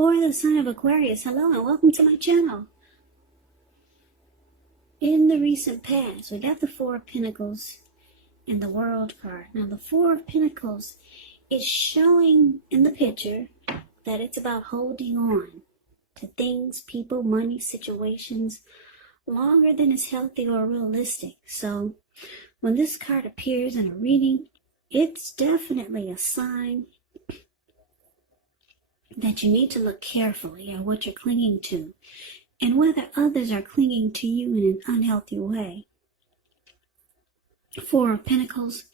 For the sign of Aquarius, hello and welcome to my channel. In the recent past, we got the Four of Pentacles and the World card. Now the Four of Pentacles is showing in the picture that it's about holding on to things, people, money, situations longer than is healthy or realistic. So when this card appears in a reading, it's definitely a sign that you need to look carefully at what you're clinging to and whether others are clinging to you in an unhealthy way. Four of Pentacles,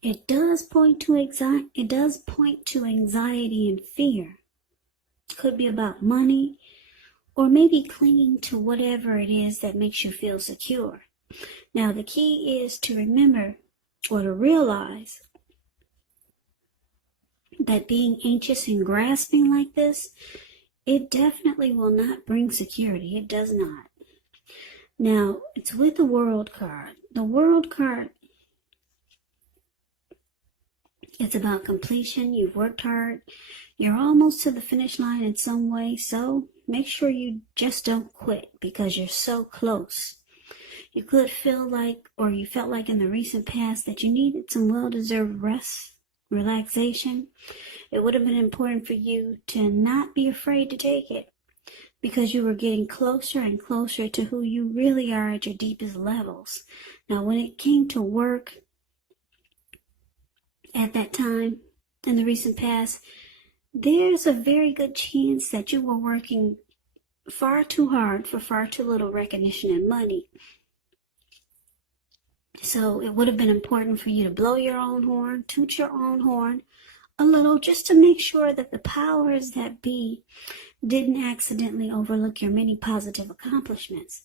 it does point to anxiety and fear. It could be about money or maybe clinging to whatever it is that makes you feel secure. Now the key is to remember or to realize that being anxious and grasping like this, it definitely will not bring security. It does not. Now, it's with the World card. The World card, it's about completion. You've worked hard. You're almost to the finish line in some way. So make sure you just don't quit because you're so close. You could feel like, or you felt like in the recent past, that you needed some well-deserved rest, relaxation. It would have been important for you to not be afraid to take it because you were getting closer and closer to who you really are at your deepest levels. Now, when it came to work at that time in the recent past, there's a very good chance that you were working far too hard for far too little recognition and money. So it would have been important for you to blow your own horn, toot your own horn a little, just to make sure that the powers that be didn't accidentally overlook your many positive accomplishments.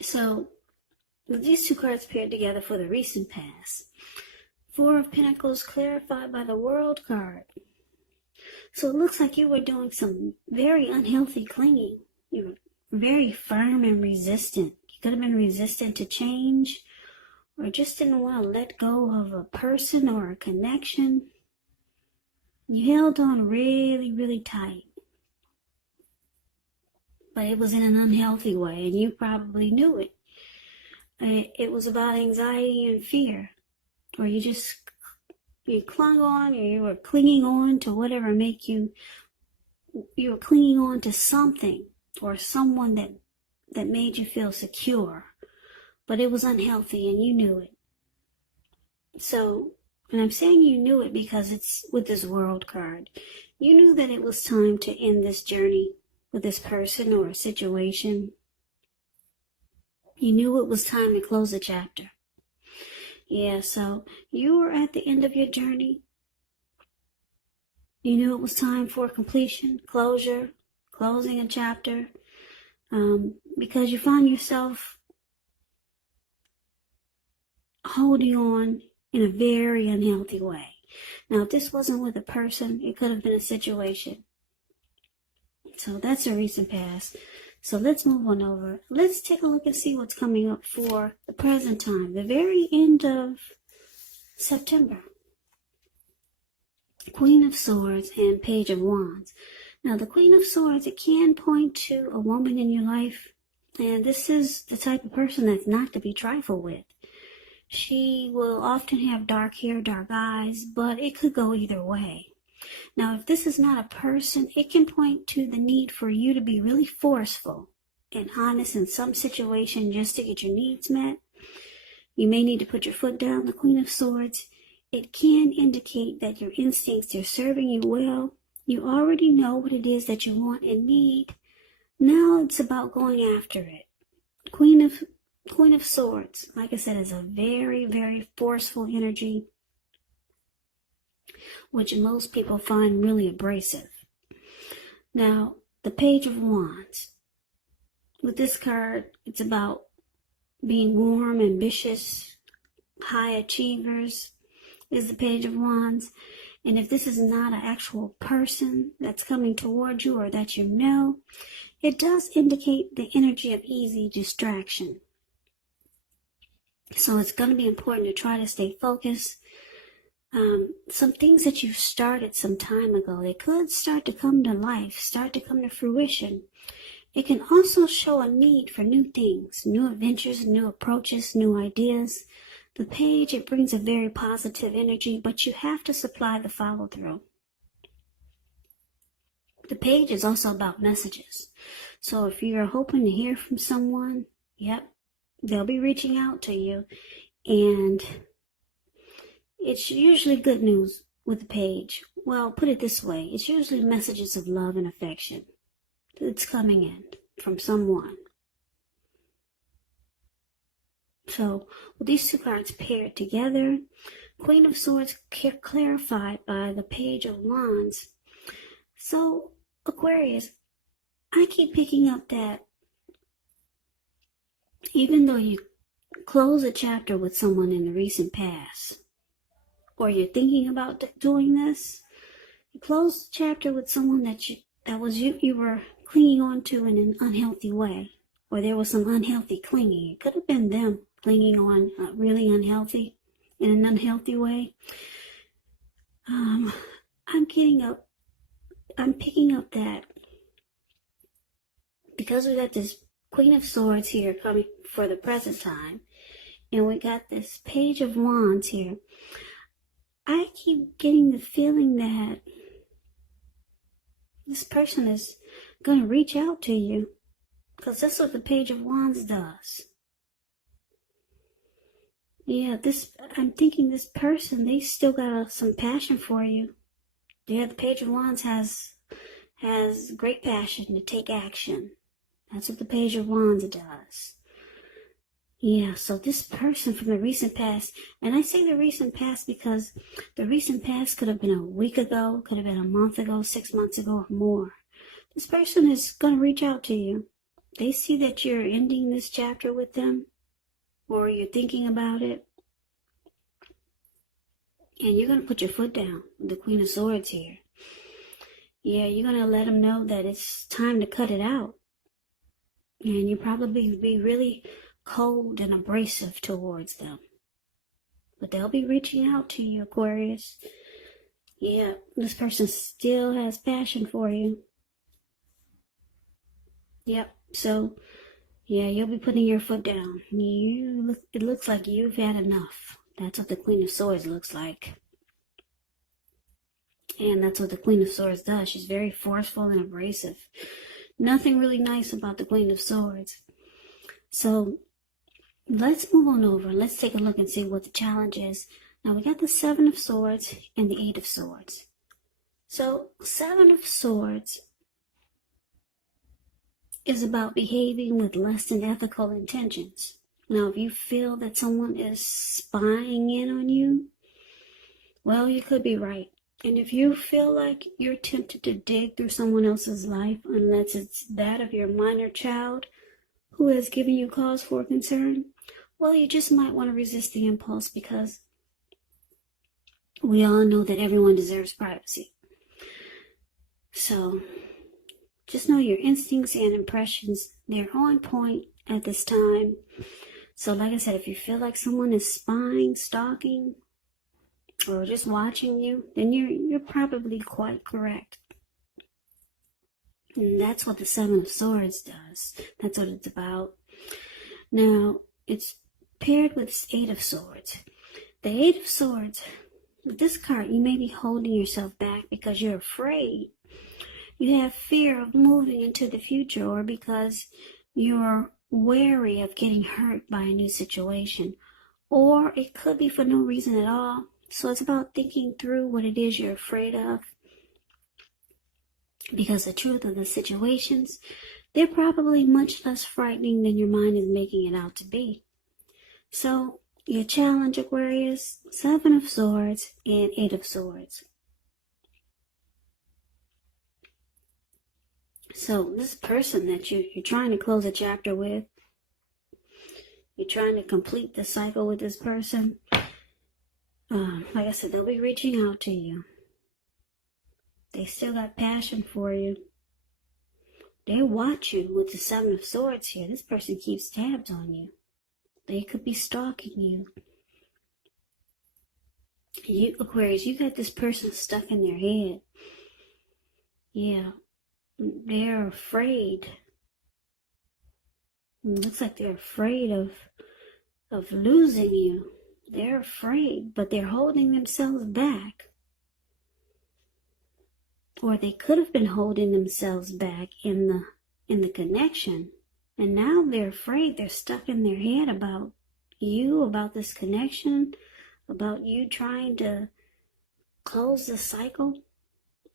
So these two cards paired together for the recent past. Four of Pentacles clarified by the World card. So it looks like you were doing some very unhealthy clinging. You were very firm and resistant. You could have been resistant to change, or just didn't want to let go of a person or a connection. You held on really, really tight. But it was in an unhealthy way, and you probably knew it. It was about anxiety and fear, or you clung on, or you were clinging on to whatever you were clinging on to something or someone that made you feel secure. But it was unhealthy and you knew it. So, and I'm saying you knew it because it's with this World card. You knew that it was time to end this journey with this person or a situation. You knew it was time to close the chapter. Yeah, so you were at the end of your journey. You knew it was time for completion, closure, closing a chapter, because you found yourself holding on in a very unhealthy way. Now, if this wasn't with a person, it could have been a situation. So that's a recent past. So let's move on over. Let's take a look and see what's coming up for the present time, the very end of September. Queen of Swords and Page of Wands. Now, the Queen of Swords, it can point to a woman in your life, and this is the type of person that's not to be trifled with. She will often have dark hair, dark eyes, but it could go either way. Now, if this is not a person, it can point to the need for you to be really forceful and honest in some situation just to get your needs met. You may need to put your foot down. The Queen of Swords, it can indicate that your instincts are serving you well. You already know what it is that you want and need. Now it's about going after it. Queen of Swords, like I said, is a very, very forceful energy, which most people find really abrasive. Now, the Page of Wands. With this card, it's about being warm, ambitious, high achievers is the Page of Wands. And if this is not an actual person that's coming towards you or that you know, it does indicate the energy of easy distraction. So it's going to be important to try to stay focused, some things that you started some time ago, they could start to come to life, start to come to fruition. It can also show a need for new things, new adventures, new approaches, new ideas. The page, it brings a very positive energy, but you have to supply the follow-through. The page is also about messages. So if you're hoping to hear from someone, yep, they'll be reaching out to you. And it's usually good news with the page. Well, put it this way. It's usually messages of love and affection that's coming in from someone. So with these two cards paired together, Queen of Swords clarified by the Page of Wands. So Aquarius, I keep picking up that even though you close a chapter with someone in the recent past, or you're thinking about doing this, you close the chapter with someone that you were clinging on to in an unhealthy way, or there was some unhealthy clinging. It could have been them clinging on really unhealthy, in an unhealthy way. I'm picking up that because we got this Queen of Swords here coming for the present time, and we got this Page of Wands here, I keep getting the feeling that this person is going to reach out to you, because that's what the Page of Wands does. Yeah, I'm thinking this person, they still got some passion for you. Yeah, the Page of Wands has great passion to take action. That's what the Page of Wands does. Yeah, so this person from the recent past, and I say the recent past because the recent past could have been a week ago, could have been a month ago, 6 months ago, or more. This person is going to reach out to you. They see that you're ending this chapter with them, or you're thinking about it, and you're going to put your foot down with the Queen of Swords here. Yeah, you're going to let them know that it's time to cut it out. And you probably be really cold and abrasive towards them. But they'll be reaching out to you, Aquarius. Yeah, this person still has passion for you. Yep, so, yeah, you'll be putting your foot down. It looks like you've had enough. That's what the Queen of Swords looks like. And that's what the Queen of Swords does. She's very forceful and abrasive. Nothing really nice about the Queen of Swords. So let's move on over. Let's take a look and see what the challenge is. Now we got the Seven of Swords and the Eight of Swords. So Seven of Swords is about behaving with less than ethical intentions. Now if you feel that someone is spying in on you, well, you could be right. And if you feel like you're tempted to dig through someone else's life, unless it's that of your minor child who has given you cause for concern, well, you just might want to resist the impulse, because we all know that everyone deserves privacy. So just know your instincts and impressions, they're on point at this time. So like I said, if you feel like someone is spying, stalking, or just watching you, then you're probably quite correct. And that's what the Seven of Swords does. That's what it's about. Now, it's paired with this Eight of Swords. The Eight of Swords, with this card, you may be holding yourself back because you're afraid. You have fear of moving into the future, or because you're wary of getting hurt by a new situation. Or it could be for no reason at all. So it's about thinking through what it is you're afraid of. Because the truth of the situations, they're probably much less frightening than your mind is making it out to be. So your challenge, Aquarius, Seven of Swords and Eight of Swords. So this person that you're trying to close a chapter with, you're trying to complete the cycle with this person. Like I said, they'll be reaching out to you. They still got passion for you. They watch you with the Seven of Swords here. This person keeps tabs on you. They could be stalking you. You, Aquarius, you got this person stuck in their head. Yeah, they're afraid. It looks like they're afraid of losing you. They're afraid, but they're holding themselves back. Or they could have been holding themselves back in the connection. And now they're afraid. They're stuck in their head about you, about this connection, about you trying to close the cycle,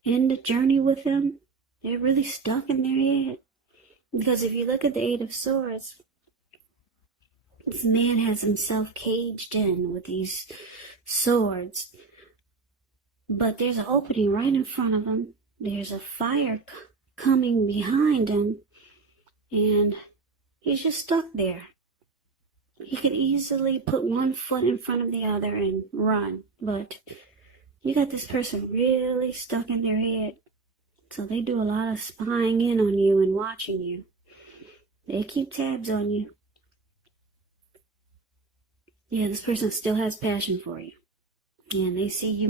end the journey with them. They're really stuck in their head. Because if you look at the Eight of Swords, this man has himself caged in with these swords. But there's an opening right in front of him. There's a fire coming behind him. And he's just stuck there. He could easily put one foot in front of the other and run. But you got this person really stuck in their head. So they do a lot of spying in on you and watching you. They keep tabs on you. Yeah, this person still has passion for you. And they see you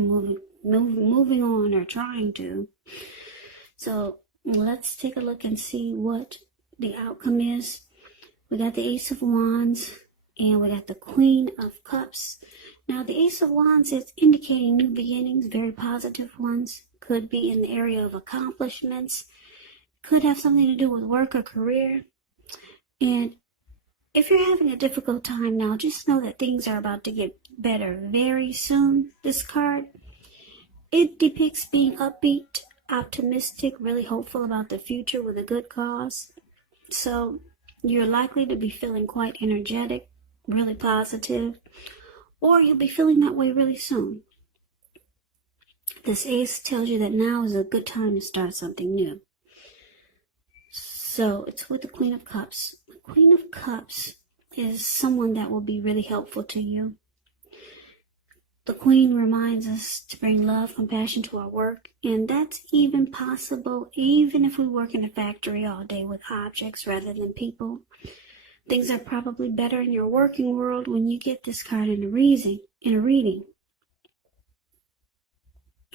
moving on or trying to. So let's take a look and see what the outcome is. We got the Ace of Wands and we got the Queen of Cups. Now the Ace of Wands is indicating new beginnings, very positive ones. Could be in the area of accomplishments. Could have something to do with work or career. And if you're having a difficult time now, just know that things are about to get better very soon. This card, it depicts being upbeat, optimistic, really hopeful about the future with a good cause. So you're likely to be feeling quite energetic, really positive, or you'll be feeling that way really soon. This ace tells you that now is a good time to start something new. So it's with the Queen of Cups. The Queen of Cups is someone that will be really helpful to you. The Queen reminds us to bring love, compassion to our work, and that's even possible even if we work in a factory all day with objects rather than people. Things are probably better in your working world when you get this card in a reading.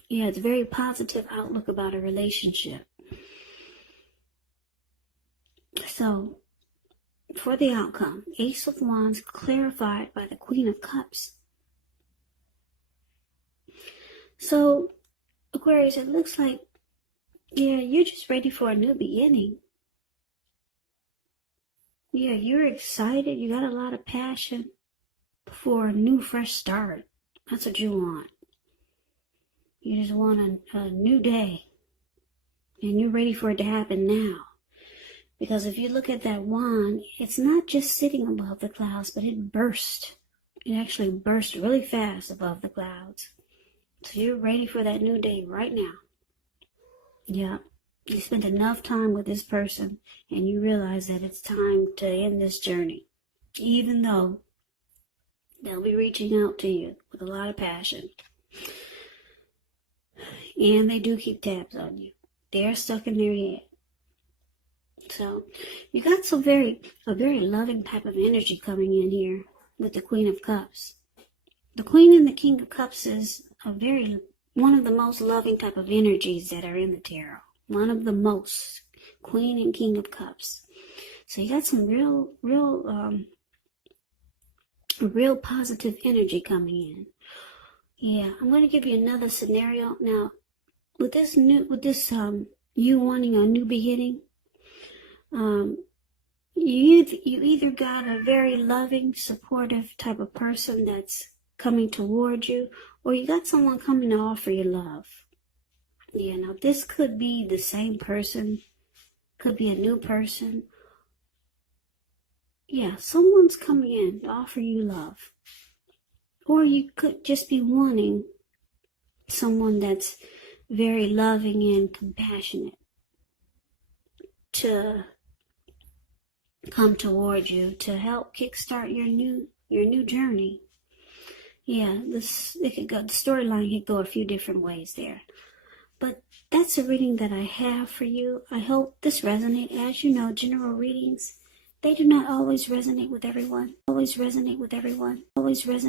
Yeah, it's a very positive outlook about a relationship. So, for the outcome, Ace of Wands clarified by the Queen of Cups. So, Aquarius, it looks like, yeah, you're just ready for a new beginning. Yeah, you're excited. You got a lot of passion for a new, fresh start. That's what you want. You just want a new day. And you're ready for it to happen now. Because if you look at that wand, it's not just sitting above the clouds, but it burst. It actually burst really fast above the clouds. So you're ready for that new day right now. Yeah. You spent enough time with this person and you realize that it's time to end this journey. Even though they'll be reaching out to you with a lot of passion. And they do keep tabs on you. They're stuck in their head. So you got a very loving type of energy coming in here with the Queen of Cups. The Queen and the King of Cups is one of the most loving type of energies that are in the tarot. One of the most. Queen and King of Cups. So you got some real positive energy coming in. Yeah, I'm going to give you another scenario. Now, with this you wanting a new beginning, you either got a very loving, supportive type of person that's coming toward you, or you got someone coming to offer you love. Yeah, now this could be the same person, could be a new person. Yeah, someone's coming in to offer you love. Or you could just be wanting someone that's very loving and compassionate to come toward you to help kickstart your new journey. Yeah, the storyline could go a few different ways there. But that's a reading that I have for you. I hope this resonates. As you know, general readings, they do not always resonate with everyone. Always resonate with everyone. Always resonate.